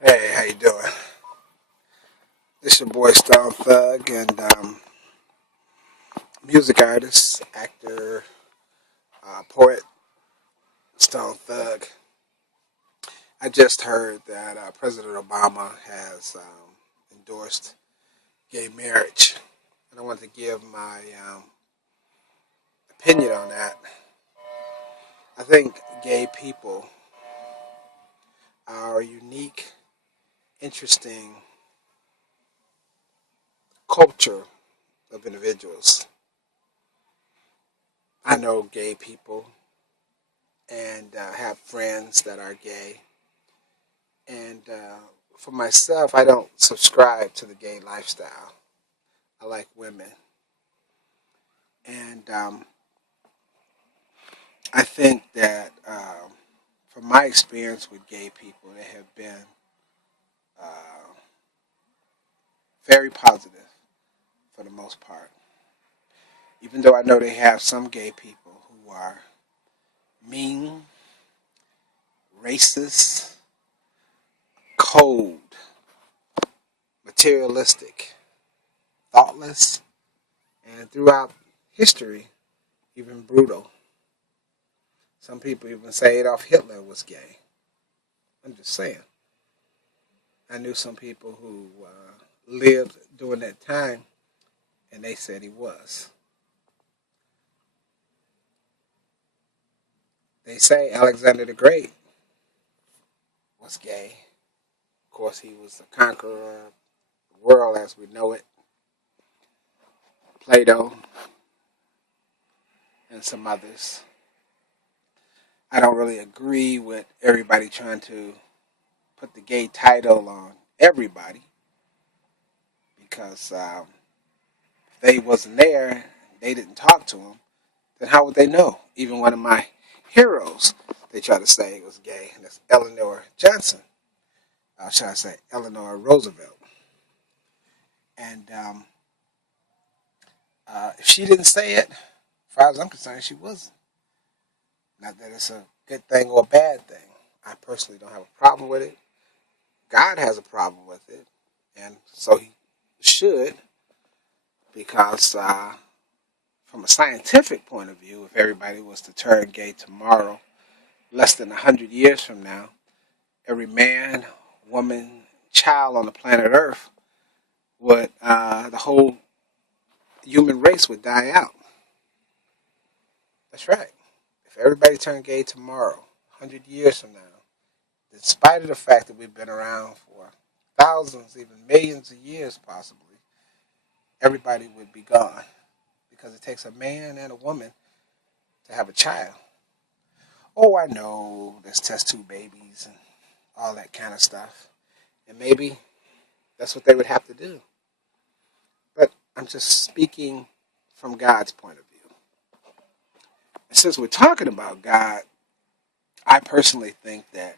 Hey, how you doing? This your boy Stone Thug and music artist, actor, poet Stone Thug. I just heard that President Obama has endorsed gay marriage, and I want to give my opinion on that. I think gay people are a unique, interesting culture of individuals. I know gay people and have friends that are gay. And for myself, I don't subscribe to the gay lifestyle. I like women. And I think that from my experience with gay people, they have been uh, very positive for the most part. Even though I know they have some gay people who are mean, racist, cold, materialistic, thoughtless, and throughout history, even brutal. Some people even say Adolf Hitler was gay. I'm just saying. I knew some people who lived during that time, and they said he was. They say Alexander the Great was gay. Of course, he was the conqueror of the world as we know it. Plato and some others. I don't really agree with everybody trying to put the gay title on everybody because if they wasn't there, they didn't talk to him, then how would they know? Even one of my heroes, they try to say was gay, and that's Eleanor Johnson. Should I say Eleanor Roosevelt? And if she didn't say it, as far as I'm concerned, she wasn't. Not that it's a good thing or a bad thing. I personally don't have a problem with it. God has a problem with it, and so he should, because from a scientific point of view, if everybody was to turn gay tomorrow, less than 100 years from now, every man, woman, child on the planet Earth would the whole human race would die out. That's right. If everybody turned gay tomorrow, 100 years from now, in spite of the fact that we've been around for thousands, even millions of years, possibly, everybody would be gone because it takes a man and a woman to have a child. Oh, I know there's test tube babies and all that kind of stuff, and maybe that's what they would have to do. But I'm just speaking from God's point of view. And since we're talking about God, I personally think that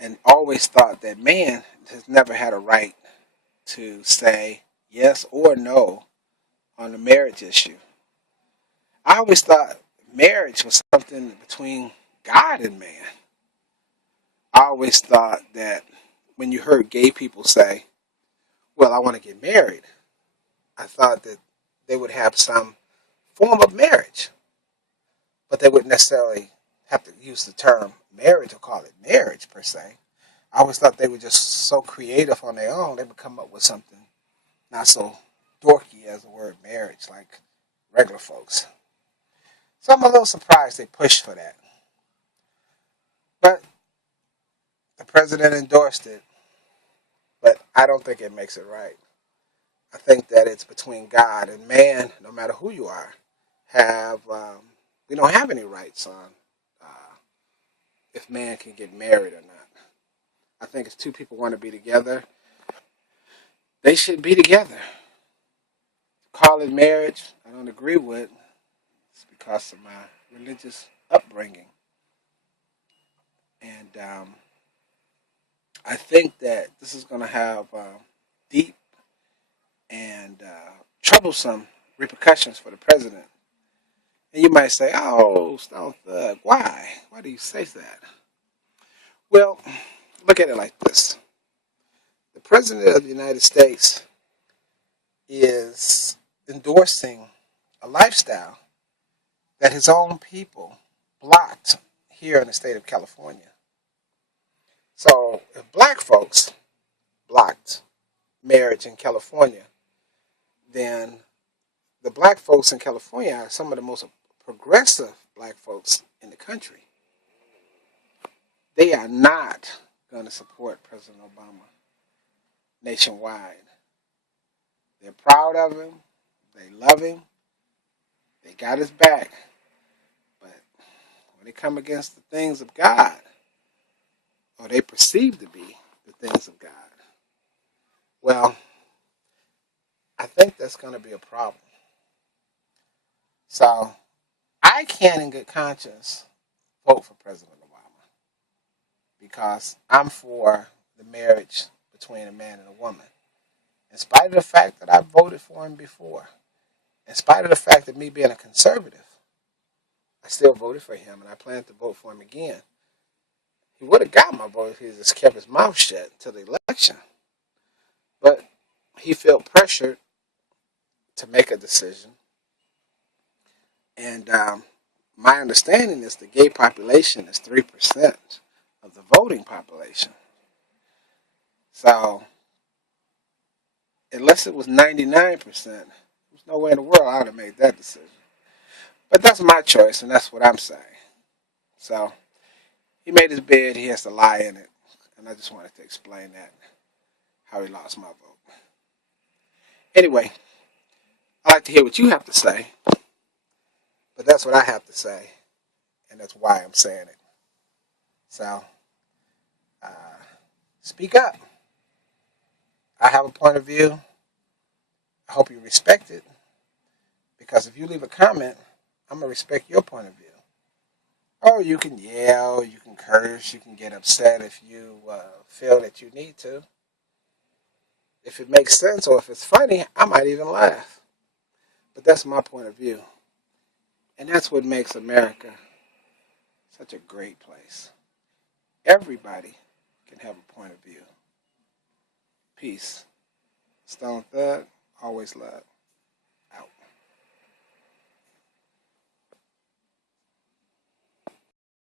and always thought that man has never had a right to say yes or no on the marriage issue. I always thought marriage was something between God and man. I always thought that when you heard gay people say, well, I want to get married, I thought that they would have some form of marriage, but they wouldn't necessarily have to use the term marriage or call it marriage per se. I always thought they were just so creative on their own, they would come up with something not so dorky as the word marriage like regular folks. So I'm a little surprised they pushed for that. But the president endorsed it, but I don't think it makes it right. I think that it's between God and man, no matter who you are, have we don't have any rights on uh, if man can get married or not. I think if two people want to be together, they should be together. Call it marriage, I don't agree with. It's because of my religious upbringing, and I think that this is going to have deep and troublesome repercussions for the president. And you might say, "Oh, Stone Thug, why? Why do you say that?" Well, look at it like this: President of the United States is endorsing a lifestyle that his own people blocked here in the state of California. So if black folks blocked marriage in California, then the black folks in California are some of the most progressive black folks in the country. They are not going to support President Obama nationwide. They're proud of him. They love him. They got his back. But when they come against the things of God, or they perceive to be the things of God, well, I think that's going to be a problem. So I can, in good conscience, vote for President Obama because I'm for the marriage between a man and a woman. In spite of the fact that I voted for him before, in spite of the fact that me being a conservative, I still voted for him and I plan to vote for him again. He would have got my vote if he just kept his mouth shut until the election. But he felt pressured to make a decision. And my understanding is the gay population is 3% of the voting population. So, unless it was 99%, there's no way in the world I would have made that decision. But that's my choice, and that's what I'm saying. So, he made his bed, he has to lie in it. And I just wanted to explain that, how he lost my vote. Anyway, I'd like to hear what you have to say. But that's what I have to say, and that's why I'm saying it. So, uh, speak up. I have a point of view. I hope you respect it. Because if you leave a comment, I'm going to respect your point of view. Oh, you can yell, you can curse, you can get upset if you feel that you need to. If it makes sense or if it's funny, I might even laugh. But that's my point of view. And that's what makes America such a great place. Everybody can have a point of view. Peace. Stone Thug, always love.